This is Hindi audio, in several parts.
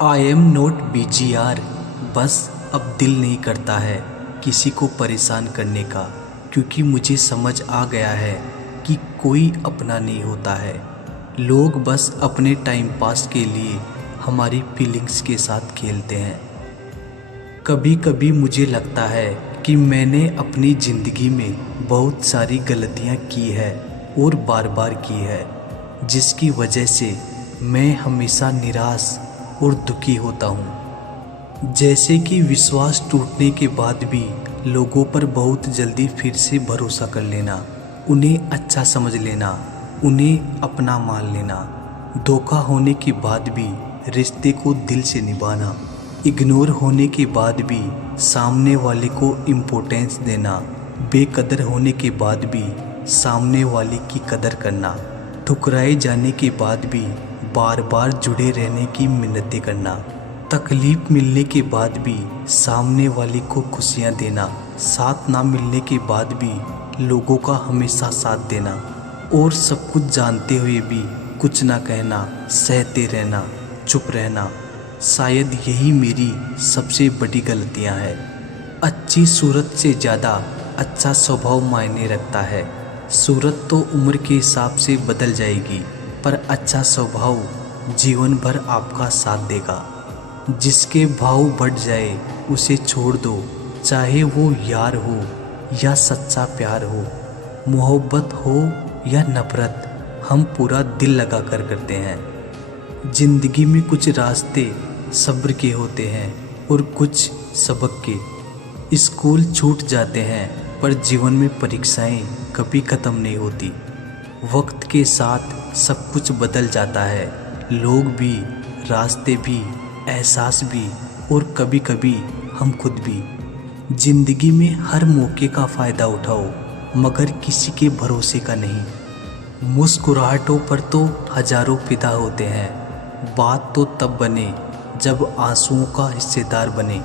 I am note BGR। बस अब दिल नहीं करता है किसी को परेशान करने का, क्योंकि मुझे समझ आ गया है कि कोई अपना नहीं होता है। लोग बस अपने टाइम पास के लिए हमारी फीलिंग्स के साथ खेलते हैं। कभी कभी मुझे लगता है कि मैंने अपनी ज़िंदगी में बहुत सारी गलतियाँ की है और बार बार की है, जिसकी वजह से मैं हमेशा निराश और दुखी होता हूँ। जैसे कि विश्वास टूटने के बाद भी लोगों पर बहुत जल्दी फिर से भरोसा कर लेना, उन्हें अच्छा समझ लेना, उन्हें अपना मान लेना, धोखा होने के बाद भी रिश्ते को दिल से निभाना, इग्नोर होने के बाद भी सामने वाले को इम्पोर्टेंस देना, बेकदर होने के बाद भी सामने वाले की कदर करना, ठुकराए जाने के बाद भी बार बार जुड़े रहने की मिन्नतें करना, तकलीफ मिलने के बाद भी सामने वाले को खुशियाँ देना, साथ ना मिलने के बाद भी लोगों का हमेशा साथ देना, और सब कुछ जानते हुए भी कुछ ना कहना, सहते रहना, चुप रहना। शायद यही मेरी सबसे बड़ी गलतियाँ हैं। अच्छी सूरत से ज़्यादा अच्छा स्वभाव मायने रखता है। सूरत तो उम्र के हिसाब से बदल जाएगी, पर अच्छा स्वभाव जीवन भर आपका साथ देगा। जिसके भाव बढ़ जाए उसे छोड़ दो, चाहे वो यार हो या सच्चा प्यार हो, मोहब्बत हो या नफरत, हम पूरा दिल लगा कर करते हैं। जिंदगी में कुछ रास्ते सब्र के होते हैं और कुछ सबक के। स्कूल छूट जाते हैं, पर जीवन में परीक्षाएं कभी ख़त्म नहीं होती। वक्त के साथ सब कुछ बदल जाता है, लोग भी, रास्ते भी, एहसास भी, और कभी कभी हम खुद भी। जिंदगी में हर मौके का फ़ायदा उठाओ, मगर किसी के भरोसे का नहीं। मुस्कुराहटों पर तो हजारों फिदा होते हैं, बात तो तब बने जब आंसुओं का हिस्सेदार बने।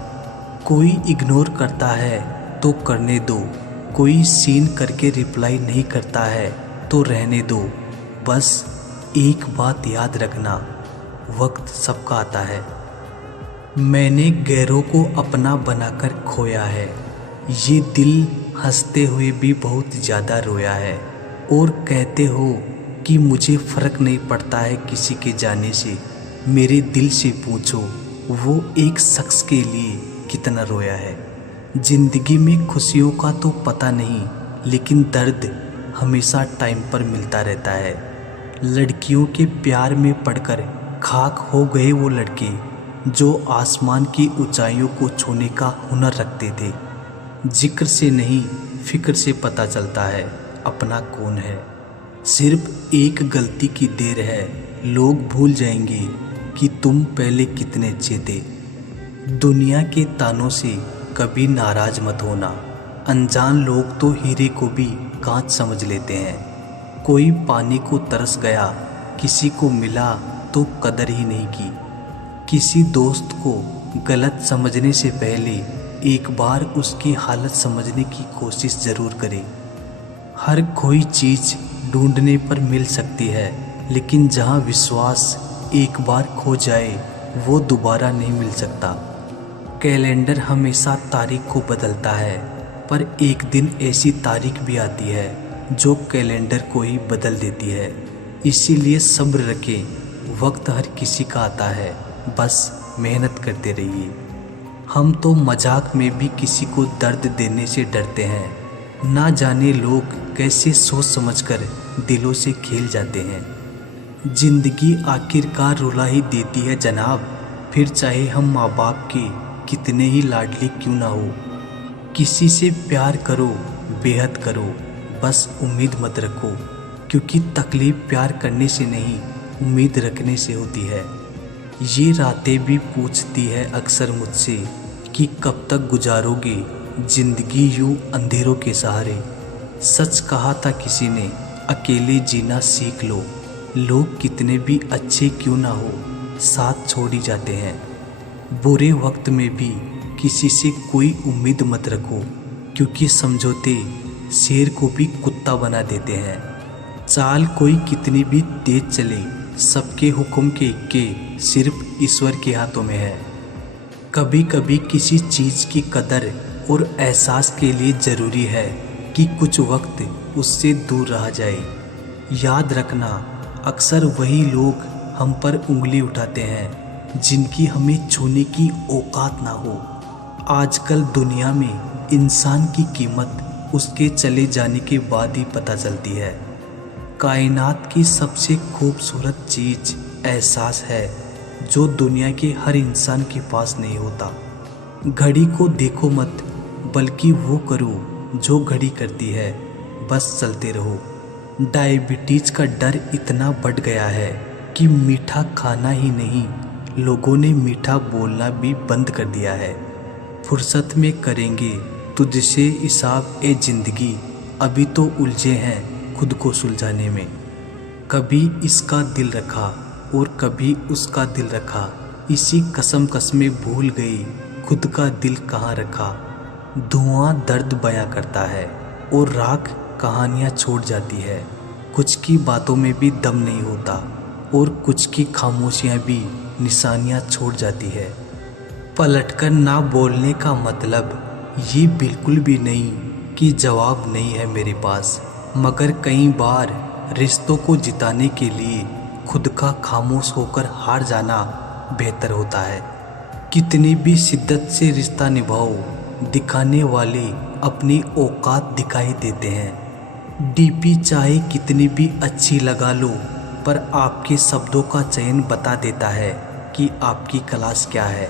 कोई इग्नोर करता है तो करने दो, कोई सीन करके रिप्लाई नहीं करता है तो रहने दो। बस एक बात याद रखना, वक्त सबका आता है। मैंने गैरों को अपना बनाकर खोया है, ये दिल हंसते हुए भी बहुत ज़्यादा रोया है। और कहते हो कि मुझे फ़र्क नहीं पड़ता है किसी के जाने से, मेरे दिल से पूछो वो एक शख्स के लिए कितना रोया है। ज़िंदगी में खुशियों का तो पता नहीं, लेकिन दर्द हमेशा टाइम पर मिलता रहता है। लड़कियों के प्यार में पड़कर खाक हो गए वो लड़के, जो आसमान की ऊंचाइयों को छूने का हुनर रखते थे। जिक्र से नहीं, फिक्र से पता चलता है अपना कौन है। सिर्फ एक गलती की देर है, लोग भूल जाएंगे कि तुम पहले कितने अच्छे थे। दुनिया के तानों से कभी नाराज मत होना, अनजान लोग तो हीरे को भी कांच समझ लेते हैं। कोई पानी को तरस गया, किसी को मिला तो कदर ही नहीं की। किसी दोस्त को गलत समझने से पहले एक बार उसकी हालत समझने की कोशिश ज़रूर करें। हर कोई चीज़ ढूंढने पर मिल सकती है, लेकिन जहाँ विश्वास एक बार खो जाए वो दोबारा नहीं मिल सकता। कैलेंडर हमेशा तारीख को बदलता है, पर एक दिन ऐसी तारीख भी आती है जो कैलेंडर को ही बदल देती है। इसीलिए सब्र रखें, वक्त हर किसी का आता है, बस मेहनत करते रहिए। हम तो मजाक में भी किसी को दर्द देने से डरते हैं, ना जाने लोग कैसे सोच समझकर दिलों से खेल जाते हैं। जिंदगी आखिरकार रुला ही देती है जनाब, फिर चाहे हम माँ बाप के कितने ही लाडले क्यों ना हो। किसी से प्यार करो, बेहद करो, बस उम्मीद मत रखो, क्योंकि तकलीफ प्यार करने से नहीं, उम्मीद रखने से होती है। ये रातें भी पूछती है अक्सर मुझसे कि कब तक गुजारोगे जिंदगी यूं अंधेरों के सहारे। सच कहा था किसी ने, अकेले जीना सीख लो। लोग कितने भी अच्छे क्यों ना हो, साथ छोड़ ही जाते हैं। बुरे वक्त में भी किसी से कोई उम्मीद मत रखो, क्योंकि समझौते शेर को भी कुत्ता बना देते हैं। चाल कोई कितनी भी तेज चले, सबके हुक्म के इक्के सिर्फ ईश्वर के हाथों में है। कभी कभी किसी चीज़ की कदर और एहसास के लिए ज़रूरी है कि कुछ वक्त उससे दूर रहा जाए। याद रखना, अक्सर वही लोग हम पर उंगली उठाते हैं जिनकी हमें छूने की औकात ना हो। आजकल दुनिया में इंसान की कीमत उसके चले जाने के बाद ही पता चलती है। कायनात की सबसे खूबसूरत चीज़ एहसास है जो दुनिया के हर इंसान के पास नहीं होता। घड़ी को देखो मत, बल्कि वो करो जो घड़ी करती है, बस चलते रहो। डायबिटीज़ का डर इतना बढ़ गया है कि मीठा खाना ही नहीं, लोगों ने मीठा बोलना भी बंद कर दिया है। फुर्सत में करेंगे तुझसे हिसाब ए ज़िंदगी, अभी तो उलझे हैं खुद को सुलझाने में। कभी इसका दिल रखा और कभी उसका दिल रखा, इसी कसम कसमें भूल गई खुद का दिल कहाँ रखा। धुआं दर्द बयां करता है और राख कहानियाँ छोड़ जाती है। कुछ की बातों में भी दम नहीं होता और कुछ की खामोशियाँ भी निशानियाँ छोड़ जाती है। पलटकर ना बोलने का मतलब ये बिल्कुल भी नहीं कि जवाब नहीं है मेरे पास, मगर कई बार रिश्तों को जिताने के लिए खुद का खामोश होकर हार जाना बेहतर होता है। कितनी भी शिद्दत से रिश्ता निभाओ, दिखाने वाले अपनी औकात दिखाई देते हैं। डीपी चाहे कितनी भी अच्छी लगा लो, पर आपके शब्दों का चयन बता देता है कि आपकी क्लास क्या है।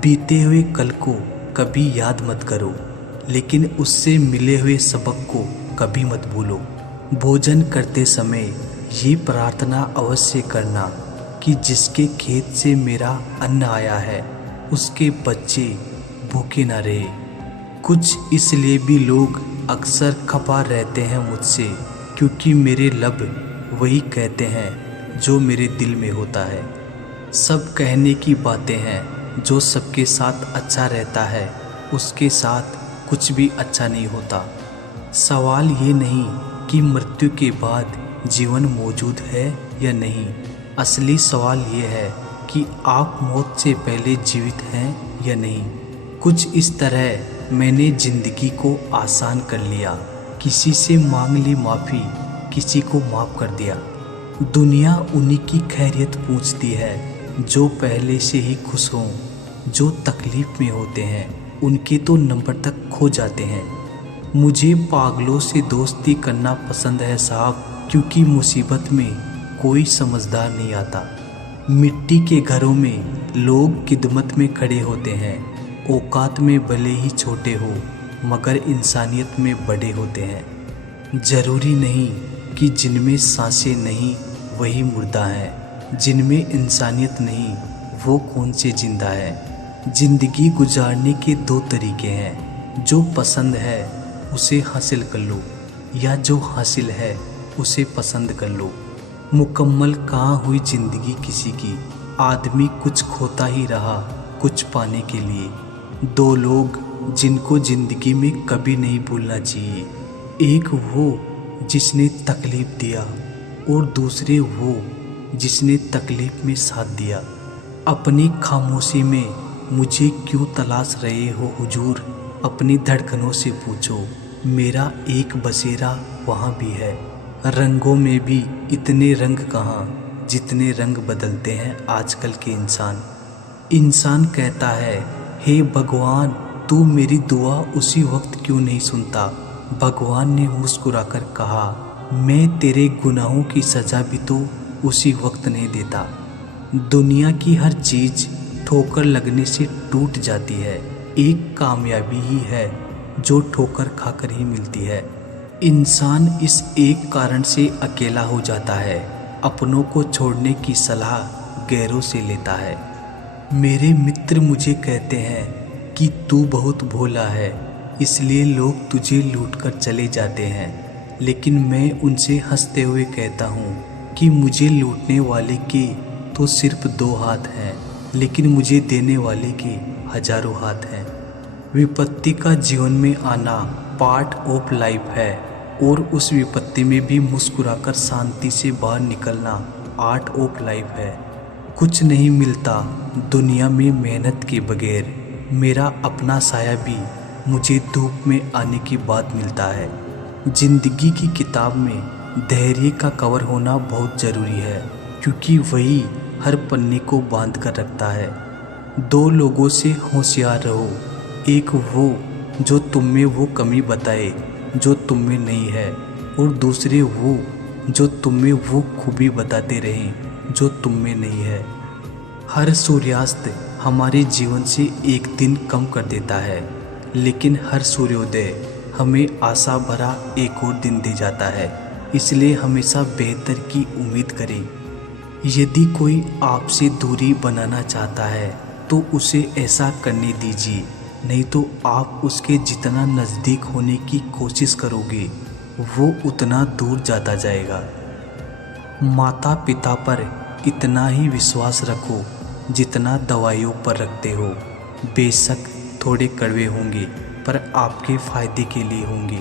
बीते हुए कल को कभी याद मत करो, लेकिन उससे मिले हुए सबक को कभी मत भूलो। भोजन करते समय ये प्रार्थना अवश्य करना कि जिसके खेत से मेरा अन्न आया है उसके बच्चे भूखे ना रहे। कुछ इसलिए भी लोग अक्सर खपा रहते हैं मुझसे, क्योंकि मेरे लब वही कहते हैं जो मेरे दिल में होता है। सब कहने की बातें हैं, जो सबके साथ अच्छा रहता है उसके साथ कुछ भी अच्छा नहीं होता। सवाल ये नहीं कि मृत्यु के बाद जीवन मौजूद है या नहीं, असली सवाल ये है कि आप मौत से पहले जीवित हैं या नहीं। कुछ इस तरह मैंने ज़िंदगी को आसान कर लिया, किसी से मांग ली माफ़ी, किसी को माफ़ कर दिया। दुनिया उन्हीं की खैरियत पूछती है जो पहले से ही खुश हों। जो तकलीफ़ में होते हैं उनके तो नंबर तक खो जाते हैं। मुझे पागलों से दोस्ती करना पसंद है साहब, क्योंकि मुसीबत में कोई समझदार नहीं आता। मिट्टी के घरों में लोग खिदमत में खड़े होते हैं, औकात में भले ही छोटे हो मगर इंसानियत में बड़े होते हैं। ज़रूरी नहीं कि जिनमें सांसें नहीं वही मुर्दा है, जिनमें इंसानियत नहीं वो कौन से जिंदा है। ज़िंदगी गुजारने के दो तरीके हैं, जो पसंद है उसे हासिल कर लो या जो हासिल है उसे पसंद कर लो। मुकम्मल कहाँ हुई ज़िंदगी किसी की, आदमी कुछ खोता ही रहा कुछ पाने के लिए। दो लोग जिनको ज़िंदगी में कभी नहीं भूलना चाहिए, एक वो जिसने तकलीफ़ दिया और दूसरे वो जिसने तकलीफ़ में साथ दिया। अपनी खामोशी में मुझे क्यों तलाश रहे हो हुजूर, अपनी धड़कनों से पूछो, मेरा एक बसेरा वहाँ भी है। रंगों में भी इतने रंग कहाँ जितने रंग बदलते हैं आजकल के इंसान। इंसान कहता है, हे भगवान तू मेरी दुआ उसी वक्त क्यों नहीं सुनता। भगवान ने मुस्कुराकर कहा, मैं तेरे गुनाहों की सज़ा भी तो उसी वक्त नहीं देता। दुनिया की हर चीज़ ठोकर लगने से टूट जाती है, एक कामयाबी ही है जो ठोकर खाकर ही मिलती है। इंसान इस एक कारण से अकेला हो जाता है, अपनों को छोड़ने की सलाह गैरों से लेता है। मेरे मित्र मुझे कहते हैं कि तू बहुत भोला है, इसलिए लोग तुझे लूटकर चले जाते हैं, लेकिन मैं उनसे हंसते हुए कहता हूँ कि मुझे लूटने वाले के तो सिर्फ 2 हाथ हैं, लेकिन मुझे देने वाले के हजारों हाथ हैं। विपत्ति का जीवन में आना पार्ट ऑफ लाइफ है, और उस विपत्ति में भी मुस्कुराकर शांति से बाहर निकलना आर्ट ऑफ लाइफ है। कुछ नहीं मिलता दुनिया में मेहनत के बगैर। मेरा अपना साया भी मुझे धूप में आने के बाद मिलता है। जिंदगी की किताब में धैर्य का कवर होना बहुत ज़रूरी है, क्योंकि वही हर पन्ने को बांध कर रखता है। दो लोगों से होशियार रहो, एक वो जो तुम में वो कमी बताए जो तुम में नहीं है, और दूसरे वो जो तुम में वो खूबी बताते रहें जो तुम में नहीं है। हर सूर्यास्त हमारे जीवन से एक दिन कम कर देता है, लेकिन हर सूर्योदय हमें आशा भरा एक और दिन दे जाता है। इसलिए हमेशा बेहतर की उम्मीद करें। यदि कोई आपसे दूरी बनाना चाहता है तो उसे ऐसा करने दीजिए, नहीं तो आप उसके जितना नज़दीक होने की कोशिश करोगे वो उतना दूर जाता जाएगा। माता पिता पर इतना ही विश्वास रखो जितना दवाइयों पर रखते हो। बेशक थोड़े कड़वे होंगे पर आपके फ़ायदे के लिए होंगे।